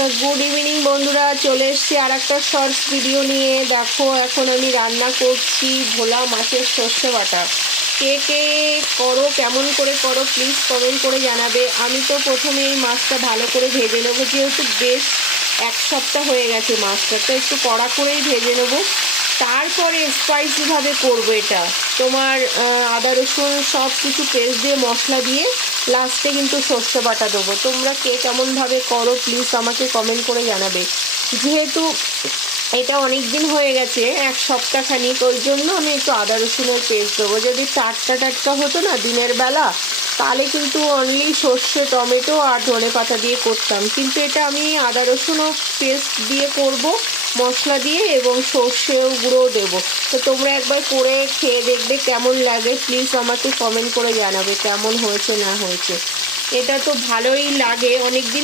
তো good evening বন্ধুরা, চলে এসেছি আর একটা শর্টস ভিডিও নিয়ে। দেখো এখন আমি রান্না করছি ভোলা মাছের সর্ষে বাটা। কে কে করো, কেমন করে করো প্লিজ কমেন্ট করে জানাবে। আমি তো প্রথমে এই মাছটা ভালো করে ভেজে নেবো, যেহেতু বেশ এক সপ্তাহ হয়ে গেছে মাছটা, তো একটু কড়া করেই ভেজে নেবো। তারপরে স্পাইসিভাবে করবো এটা। তোমার আদা রসুন সব কিছু পেস্ট দিয়ে মশলা দিয়ে লাস্টে কিন্তু সর্ষে বাটা দেবো। তোমরা কে কেমনভাবে করো প্লিজ আমাকে কমেন্ট করে জানাবে। যেহেতু এটা অনেক দিন হয়ে গেছে, এক সপ্তাহখানিক, ওই জন্য আমি একটু আদা রসুনের পেস্ট দেবো। যদি টাটকা টাটকা হতো না দিনের বেলা, তাহলে কিন্তু অনলি সর্ষে, টমেটো আর ধনে পাতা দিয়ে করতাম, কিন্তু এটা আমি আদা রসুনও পেস্ট দিয়ে করব, মশলা দিয়ে, এবং সর্ষেও গুঁড়ো দেবো। তো তোমরা একবার করে খেয়ে দেখবে কেমন লাগে, প্লিজ আমাকে কমেন্ট করে জানাবে কেমন হয়েছে না হয়েছে। এটা তো ভালোই লাগে, অনেক দিন